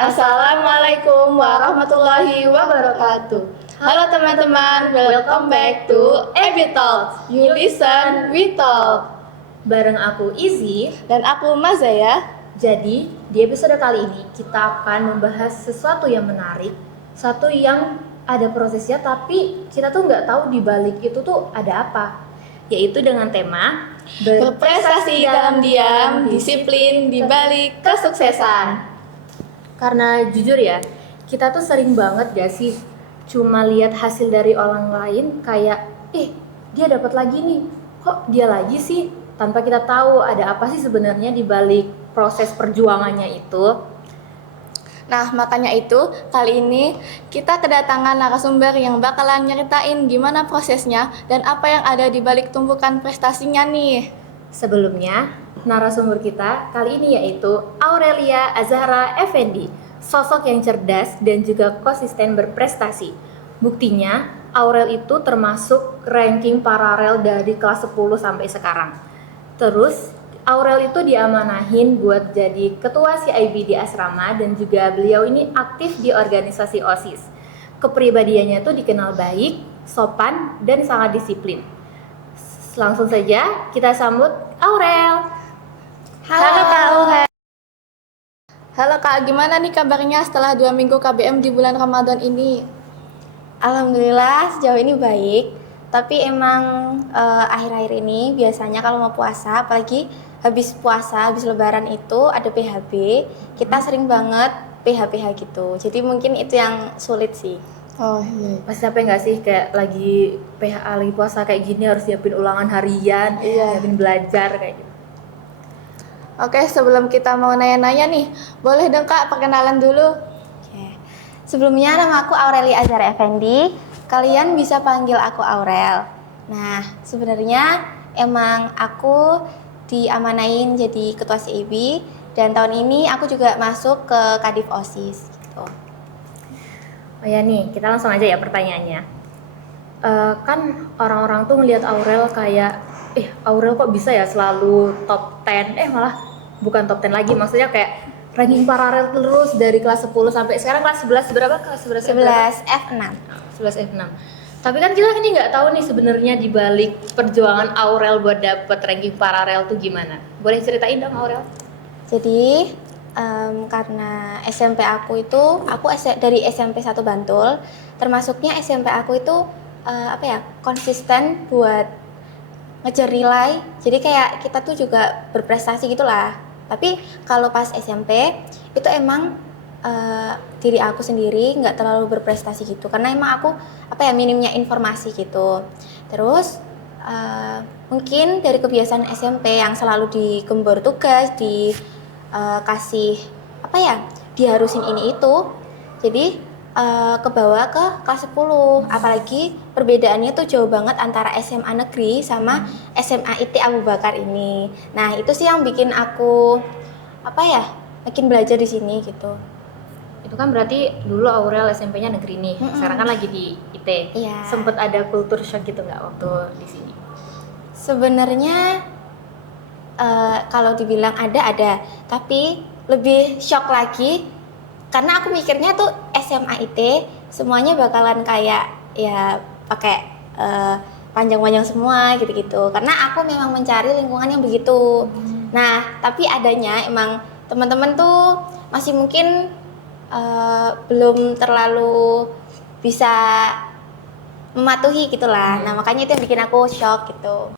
Assalamualaikum warahmatullahi wabarakatuh. Halo teman-teman, welcome back to Ebi Talks. You listen, we talk. Bareng aku Izzy Dan aku Mazaya. Jadi di episode kali ini kita akan membahas sesuatu yang menarik, satu yang ada prosesnya tapi kita tuh nggak tahu di balik itu tuh ada apa, yaitu dengan tema Berprestasi dalam diam, disiplin di balik kesuksesan. Karena jujur ya, kita tuh sering banget gak sih cuma lihat hasil dari orang lain kayak dia dapat lagi nih, kok dia lagi sih, tanpa kita tahu ada apa sih sebenarnya di balik proses perjuangannya itu. Nah, makanya itu kali ini kita kedatangan narasumber yang bakalan nyeritain gimana prosesnya dan apa yang ada di balik tumpukan prestasinya nih. Sebelumnya, narasumber kita kali ini yaitu Aurelia Azahra Effendi, sosok yang cerdas dan juga konsisten berprestasi. Buktinya, Aurel itu termasuk ranking paralel dari kelas 10 sampai sekarang. Terus, Aurel itu diamanahin buat jadi ketua CIB di asrama dan juga beliau ini aktif di organisasi OSIS. Kepribadiannya tuh dikenal baik, sopan, dan sangat disiplin. Langsung saja kita sambut Aurel. Halo Kak Aurel. Halo Kak, gimana nih kabarnya setelah 2 minggu KBM di bulan Ramadan ini? Alhamdulillah sejauh ini baik. Tapi emang akhir-akhir ini biasanya kalau mau puasa, apalagi habis puasa, habis lebaran itu ada PHB. Kita sering banget PH-PH gitu. Jadi mungkin itu yang sulit sih. Oh iya. Pasti capek nggak sih kayak lagi PHA lagi puasa kayak gini harus nyiapin ulangan harian, nyiapin belajar kayak gitu. Oke, sebelum kita mau nanya-nanya nih, boleh dong Kak perkenalan dulu. Oke. Sebelumnya nama aku Aurelia Azhar Effendi. Kalian bisa panggil aku Aurel. Nah, sebenarnya emang aku diamanain jadi ketua CIB dan tahun ini aku juga masuk ke Kadif OSIS gitu. Oh ya nih, kita langsung aja ya pertanyaannya. Kan orang-orang tuh ngelihat Aurel kayak, Aurel kok bisa ya selalu top 10, malah bukan top 10 lagi, maksudnya kayak ranking paralel terus dari kelas 10 sampai sekarang kelas 11 berapa? Kelas 11 F6. 11 F6. Tapi kan kita ini nggak tahu nih sebenarnya di balik perjuangan Aurel buat dapet ranking paralel tuh gimana? Boleh ceritain dong Aurel? Jadi karena SMP aku itu, dari SMP 1 Bantul, termasuknya SMP aku itu konsisten buat ngejar nilai. Jadi kayak kita tuh juga berprestasi gitulah. Tapi kalau pas SMP itu emang diri aku sendiri nggak terlalu berprestasi gitu, karena emang aku minimnya informasi gitu. Terus mungkin dari kebiasaan SMP yang selalu digembor tugas, kasih diharusin ini itu, jadi kebawa ke kelas 10. Apalagi perbedaannya tuh jauh banget antara SMA negeri sama SMA IT Abu Bakar ini. Nah itu sih yang bikin aku makin belajar di sini gitu. Itu kan berarti dulu Aurel SMP-nya negeri nih, sekarang kan lagi di IT. Iya. Sempet ada culture shock gitu nggak waktu di sini? Sebenarnya kalau dibilang ada, tapi lebih shock lagi karena aku mikirnya tuh SMA IT semuanya bakalan kayak ya pakai panjang-panjang semua gitu-gitu. Karena aku memang mencari lingkungan yang begitu. Nah, tapi adanya emang teman-teman tuh masih mungkin belum terlalu bisa mematuhi gitulah. Nah, makanya itu yang bikin aku shock gitu.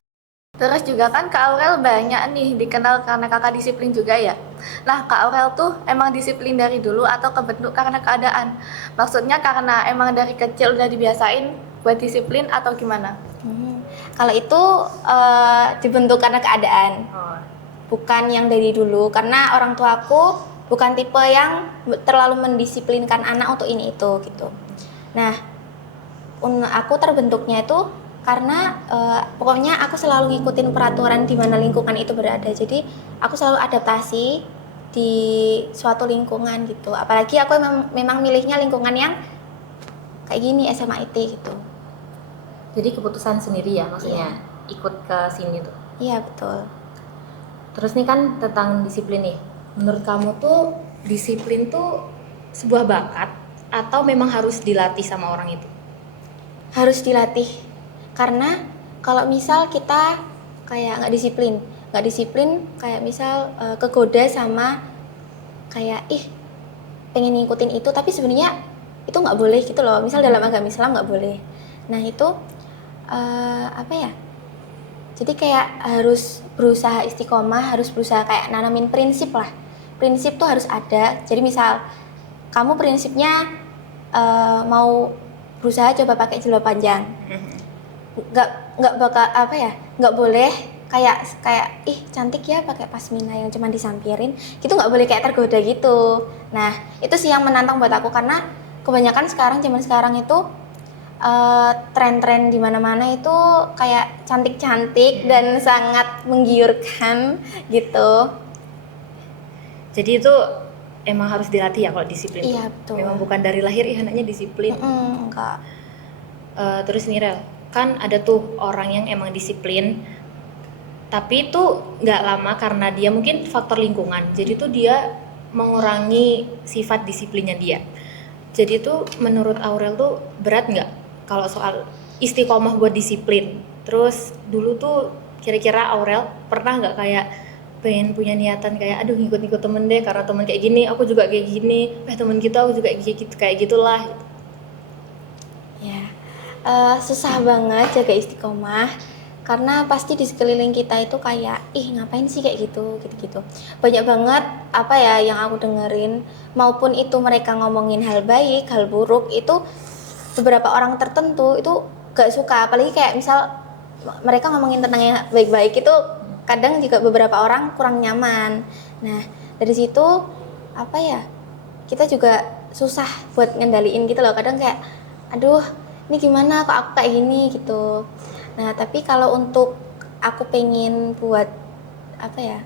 Terus juga kan Kak Aurel banyak nih dikenal karena kakak disiplin juga ya. Nah, Kak Aurel tuh emang disiplin dari dulu atau kebentuk karena keadaan? Maksudnya karena emang dari kecil udah dibiasain buat disiplin atau gimana? Kalau itu dibentuk karena keadaan, bukan yang dari dulu. Karena orang tua aku bukan tipe yang terlalu mendisiplinkan anak untuk ini itu gitu. Nah, aku terbentuknya itu karena pokoknya aku selalu ngikutin peraturan di mana lingkungan itu berada. Jadi aku selalu adaptasi di suatu lingkungan gitu. Apalagi aku memang milihnya lingkungan yang kayak gini, SMA IT gitu. Jadi keputusan sendiri ya maksudnya ikut ke sini tuh? Iya betul. Terus nih kan tentang disiplin nih. Menurut kamu tuh disiplin tuh sebuah bakat atau memang harus dilatih sama orang itu? Harus dilatih. Karena kalau misal kita kayak nggak disiplin kayak misal kegoda sama kayak pengen ngikutin itu, tapi sebenarnya itu nggak boleh gitu loh. Misal dalam agama Islam nggak boleh. Nah itu apa ya? Jadi kayak harus berusaha istiqomah, harus berusaha kayak nanamin prinsip lah. Prinsip tuh harus ada. Jadi misal kamu prinsipnya mau berusaha coba pakai jilbab panjang, nggak bakal apa ya, nggak boleh kayak cantik ya pakai pasmina yang cuma disampirin gitu, nggak boleh kayak tergoda gitu. Nah itu sih yang menantang buat aku, karena kebanyakan zaman sekarang itu tren-tren di mana-mana itu kayak cantik-cantik dan sangat menggiurkan gitu. Jadi itu emang harus dilatih ya kalau disiplin. Iya betul. Memang bukan dari lahir anaknya disiplin. Enggak. Terus nih Rel, kan ada tuh orang yang emang disiplin, tapi itu nggak lama karena dia mungkin faktor lingkungan. Jadi tuh dia mengurangi sifat disiplinnya dia. Jadi tuh menurut Aurel tuh berat nggak kalau soal istiqomah buat disiplin? Terus dulu tuh kira-kira Aurel pernah nggak kayak pengen punya niatan kayak aduh ngikut-ngikut temen deh, karena temen kayak gini aku juga kayak gini, temen kita aku juga kayak gitulah gitu. Ya, susah banget jaga istiqomah karena pasti di sekeliling kita itu kayak ngapain sih kayak gitu gitu. Banyak banget apa ya yang aku dengerin, maupun itu mereka ngomongin hal baik, hal buruk, itu beberapa orang tertentu itu gak suka, apalagi kayak misal mereka ngomongin tentang yang baik-baik itu kadang juga beberapa orang kurang nyaman. Nah dari situ apa ya, kita juga susah buat ngendaliin gitu loh, kadang kayak aduh ini gimana kok aku kayak gini gitu. Nah tapi kalau untuk aku pengen buat apa ya,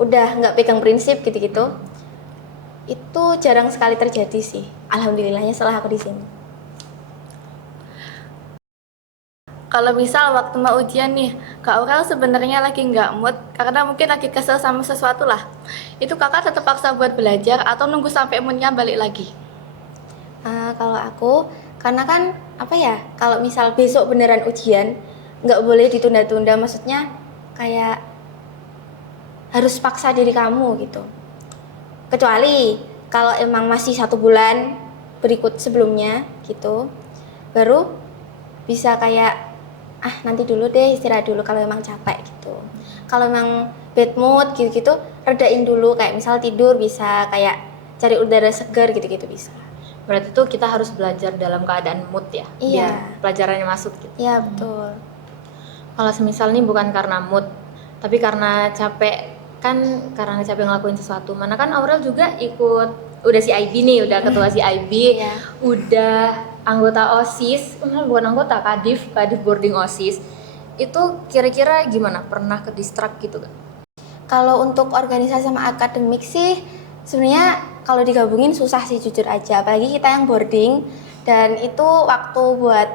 udah nggak pegang prinsip gitu-gitu, itu jarang sekali terjadi sih, alhamdulillahnya setelah aku di sini. Kalau misal waktu mau ujian nih, Kak Aurel sebenarnya lagi nggak mood karena mungkin lagi kesel sama sesuatu lah. Itu kakak tetap paksa buat belajar atau nunggu sampai moodnya balik lagi? Kalau aku, karena kan apa ya, kalau misal besok beneran ujian, nggak boleh ditunda-tunda, maksudnya kayak harus paksa diri kamu gitu. Kecuali kalau emang masih 1 bulan berikut sebelumnya gitu, baru bisa kayak nanti dulu deh, istirahat dulu kalau emang capek gitu. Kalau emang bad mood gitu-gitu, redain dulu, kayak misal tidur, bisa kayak cari udara segar gitu-gitu bisa. Berarti tuh kita harus belajar dalam keadaan mood ya, Iya. biar pelajarannya masuk gitu. Iya betul. Kalau semisal nih bukan karena mood, tapi karena capek, kan karena capek ngelakuin sesuatu. Mana kan Aurel juga ikut, udah si IB nih, udah ketua si IB, Iya. udah anggota OSIS, bukan anggota, Kadif boarding OSIS. Itu kira-kira gimana? Pernah ke distract gitu kan? Kalau untuk organisasi sama akademik sih sebenarnya kalau digabungin susah sih jujur aja, apalagi kita yang boarding, dan itu waktu buat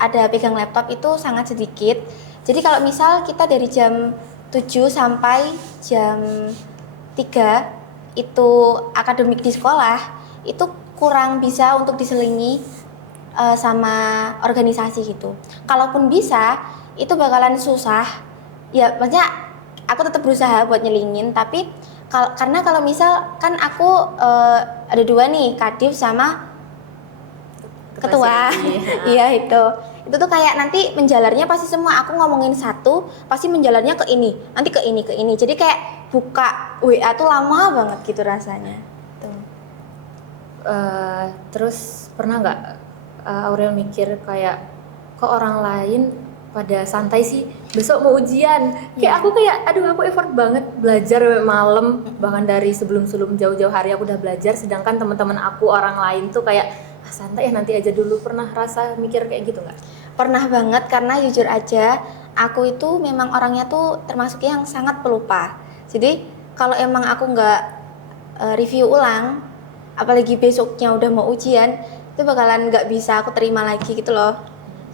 ada pegang laptop itu sangat sedikit. Jadi kalau misal kita dari jam 7 sampai jam 3 itu akademik di sekolah, itu kurang bisa untuk diselingi sama organisasi gitu. Kalaupun bisa, itu bakalan susah. Ya maksudnya aku tetap berusaha buat nyelingin, tapi karena kalau misal kan aku ada 2 nih, Kadif sama ketua. Iya itu tuh kayak nanti menjalarnya pasti semua aku ngomongin satu, pasti menjalarnya ke ini, nanti ke ini. Jadi kayak buka WA tuh lama banget gitu rasanya. Tuh. Terus pernah nggak Aurel mikir kayak kok orang lain pada santai sih, besok mau ujian, kayak aku kayak aduh aku effort banget belajar malam, bahkan dari sebelum jauh-jauh hari aku udah belajar, sedangkan teman-teman aku orang lain tuh kayak santai ya nanti aja dulu. Pernah rasa mikir kayak gitu nggak? Pernah banget, karena jujur aja aku itu memang orangnya tuh termasuk yang sangat pelupa. Jadi kalau emang aku nggak review ulang, apalagi besoknya udah mau ujian, itu bakalan nggak bisa aku terima lagi gitu loh.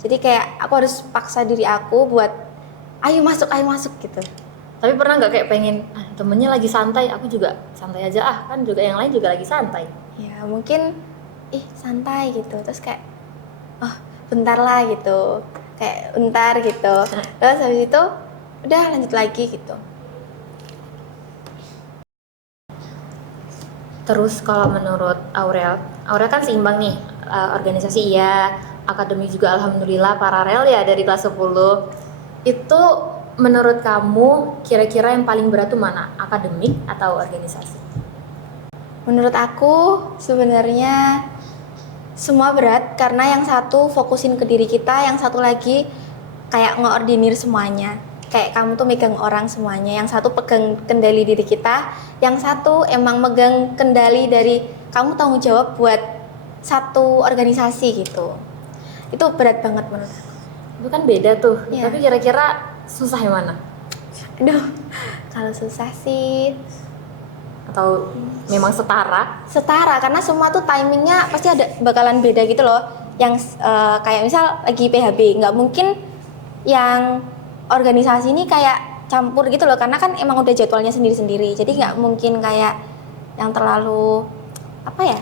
Jadi kayak aku harus paksa diri aku buat ayo masuk gitu. Tapi pernah nggak kayak pengen temennya lagi santai, aku juga santai aja kan juga yang lain juga lagi santai. mungkin santai gitu, terus kayak oh bentar lah gitu, kayak bentar gitu, terus habis itu udah lanjut lagi gitu. Terus kalau menurut Aurel kan seimbang nih, organisasi iya, akademi juga alhamdulillah paralel ya dari kelas 10. Itu menurut kamu kira-kira yang paling berat tuh mana? Akademik atau organisasi? Menurut aku sebenarnya semua berat, karena yang satu fokusin ke diri kita, yang satu lagi kayak ngeordinir semuanya. Kayak kamu tuh megang orang semuanya, yang satu pegang kendali diri kita, yang satu emang megang kendali dari kamu tanggung jawab buat satu organisasi gitu. Itu berat banget menurut aku. Itu kan beda tuh, Iya. tapi kira-kira susah yang mana? Aduh, kalau susah sih Atau memang setara? setara, karena semua tuh timingnya pasti ada bakalan beda gitu loh. Yang kayak misal lagi PHB, nggak mungkin yang organisasi ini kayak campur gitu loh, karena kan emang udah jadwalnya sendiri-sendiri, jadi nggak mungkin kayak yang terlalu apa ya,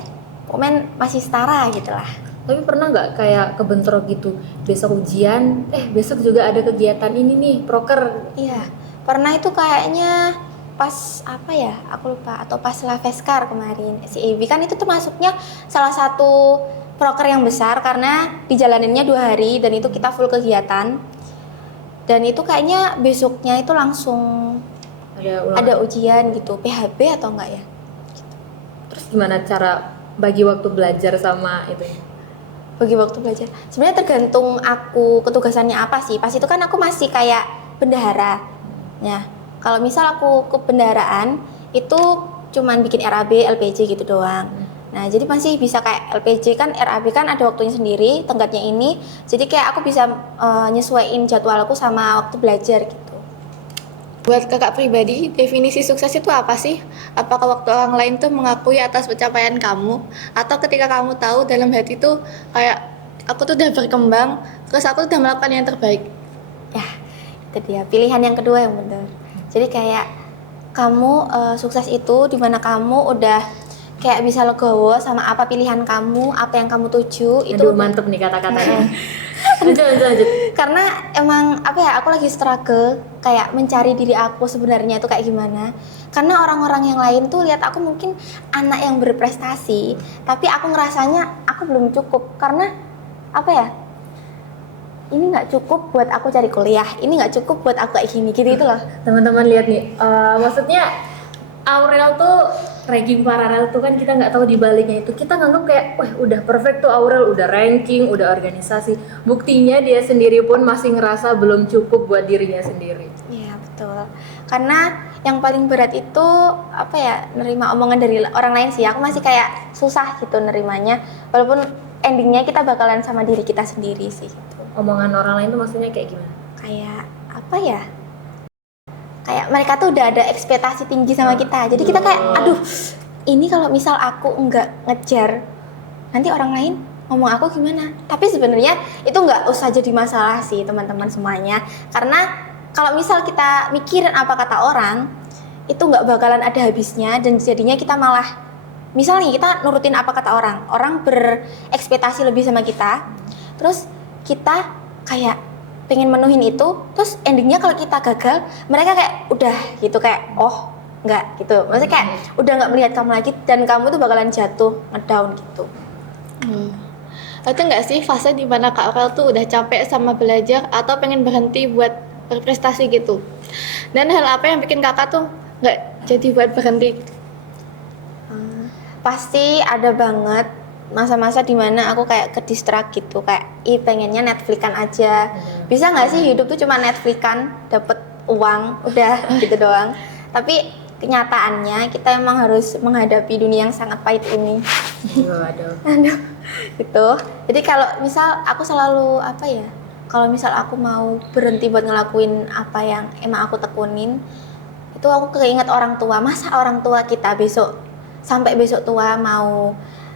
komen masih setara gitu lah. Tapi pernah nggak kayak kebentrok gitu, besok ujian, besok juga ada kegiatan ini nih, proker. Iya, pernah itu kayaknya pas apa ya, aku lupa, atau pas Laveskar kemarin. SIAB kan itu tuh masuknya salah satu proker yang besar karena dijalaninnya 2 hari dan itu kita full kegiatan. Dan itu kayaknya besoknya itu langsung ada ujian gitu, PHB atau enggak ya? Terus gimana cara bagi waktu belajar sama itu? Bagi waktu belajar. Sebenarnya tergantung aku ketugasannya apa sih. Pas itu kan aku masih kayak bendahara. Ya, kalau misal aku kebendaharaan itu cuman bikin RAB, LPJ gitu doang. Nah, jadi masih bisa kayak LPJ kan, RAB kan ada waktunya sendiri, tenggatnya ini. Jadi kayak aku bisa nyesuaiin jadwalku sama waktu belajar gitu. Buat kakak pribadi, definisi sukses itu apa sih? Apakah waktu orang lain tuh mengakui atas pencapaian kamu? Atau ketika kamu tahu dalam hati tuh kayak aku tuh udah berkembang, terus aku udah melakukan yang terbaik? Ya, itu dia pilihan yang kedua yang benar. Jadi kayak kamu sukses itu dimana kamu udah kayak bisa legowo sama apa pilihan kamu, apa yang kamu tuju itu. Aduh, mantep nih kata-katanya. lanjut. Karena emang apa ya, aku lagi struggle kayak mencari diri aku sebenarnya itu kayak gimana. Karena orang-orang yang lain tuh lihat aku mungkin anak yang berprestasi, tapi aku ngerasanya aku belum cukup karena apa ya? Ini nggak cukup buat aku cari kuliah, ini nggak cukup buat aku kayak gini gitu itu loh. Teman-teman lihat nih, maksudnya Aurel tuh ranking paralel tuh kan kita nggak tahu di baliknya itu, kita nganggap kayak wah udah perfect tuh Aurel, udah ranking, udah organisasi, buktinya dia sendiri pun masih ngerasa belum cukup buat dirinya sendiri. Iya betul, karena yang paling berat itu apa ya, nerima omongan dari orang lain sih. Aku masih kayak susah gitu nerimanya, walaupun endingnya kita bakalan sama diri kita sendiri sih gitu. Omongan orang lain tuh maksudnya kayak gimana? Kayak apa ya, kayak mereka tuh udah ada ekspektasi tinggi sama kita, jadi kita kayak aduh, ini kalau misal aku nggak ngejar, nanti orang lain ngomong aku gimana. Tapi sebenarnya itu nggak usah jadi masalah sih teman-teman semuanya, karena kalau misal kita mikirin apa kata orang, itu nggak bakalan ada habisnya, dan jadinya kita malah misalnya kita nurutin apa kata orang, orang berekspektasi lebih sama kita, terus kita kayak pengen menuhin itu, terus endingnya kalau kita gagal, mereka kayak udah gitu kayak oh enggak gitu, maksudnya kayak udah nggak melihat kamu lagi dan kamu tuh bakalan jatuh ngedown gitu. Itu nggak sih fase dimana Kak Aurel tuh udah capek sama belajar atau pengen berhenti buat berprestasi gitu? Dan hal apa yang bikin kakak tuh nggak jadi buat berhenti? Pasti ada banget masa-masa dimana aku kayak ke distract gitu, kayak pengennya Netflix-an aja. Bisa nggak sih hidup tuh cuma Netflix-an, dapet uang udah gitu doang. Tapi kenyataannya kita emang harus menghadapi dunia yang sangat pahit ini. Aduh. Aduh, gitu. Jadi kalau misal aku selalu apa ya, kalau misal aku mau berhenti buat ngelakuin apa yang emang aku tekunin, itu aku keinget orang tua. Masa orang tua kita sampai besok tua mau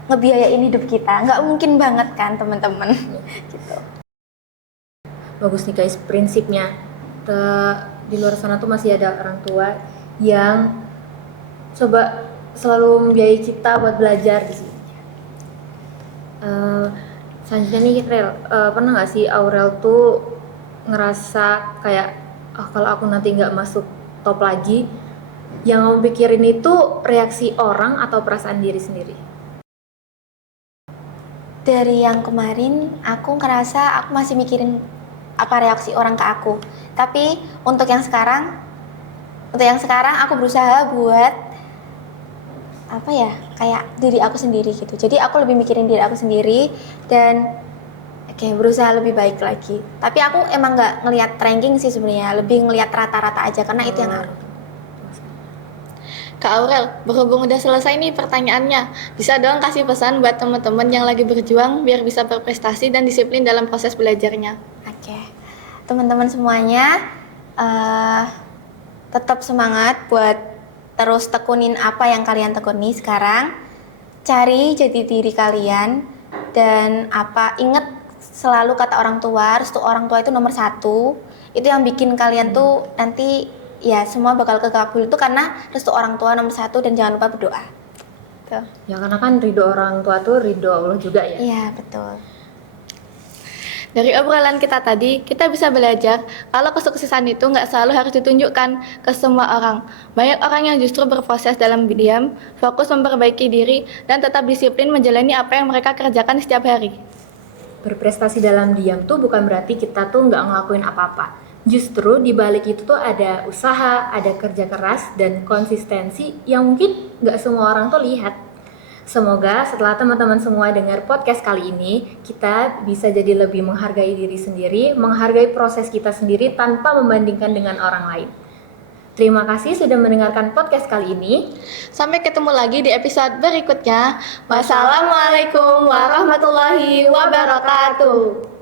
ngebiayain hidup kita? Nggak mungkin banget kan teman-teman. Gitu. Bagus nih guys prinsipnya. Di luar sana tuh masih ada orang tua yang coba selalu membiayai kita buat belajar di sini. Selanjutnya nih Rel, pernah nggak sih Aurel tuh ngerasa kayak kalau aku nanti nggak masuk top lagi, yang kamu pikirin itu reaksi orang atau perasaan diri sendiri? Dari yang kemarin aku ngerasa aku masih mikirin apa reaksi orang ke aku. Tapi untuk yang sekarang aku berusaha buat apa ya, kayak diri aku sendiri gitu. Jadi aku lebih mikirin diri aku sendiri dan berusaha lebih baik lagi. Tapi aku emang nggak ngelihat ranking sih sebenarnya, lebih ngelihat rata-rata aja karena itu yang ngaruh. Kak Aurel, berhubung udah selesai nih pertanyaannya, bisa dong kasih pesan buat teman-teman yang lagi berjuang biar bisa berprestasi dan disiplin dalam proses belajarnya. Oke, teman-teman semuanya tetap semangat buat terus tekunin apa yang kalian tekuni sekarang. Cari jati diri kalian dan ingat selalu kata orang tua, restu orang tua itu nomor 1. Itu yang bikin kalian tuh nanti ya semua bakal kekabul itu karena restu orang tua nomor 1 dan jangan lupa berdoa. Tuh. Ya karena kan ridho orang tua tuh ridho Allah juga ya. Iya betul. Dari obrolan kita tadi, kita bisa belajar kalau kesuksesan itu nggak selalu harus ditunjukkan ke semua orang. Banyak orang yang justru berproses dalam diam, fokus memperbaiki diri, dan tetap disiplin menjalani apa yang mereka kerjakan setiap hari. Berprestasi dalam diam tuh bukan berarti kita tuh nggak ngelakuin apa-apa. Justru di balik itu tuh ada usaha, ada kerja keras, dan konsistensi yang mungkin nggak semua orang tuh lihat. Semoga setelah teman-teman semua dengar podcast kali ini, kita bisa jadi lebih menghargai diri sendiri, menghargai proses kita sendiri tanpa membandingkan dengan orang lain. Terima kasih sudah mendengarkan podcast kali ini. Sampai ketemu lagi di episode berikutnya. Wassalamualaikum warahmatullahi wabarakatuh.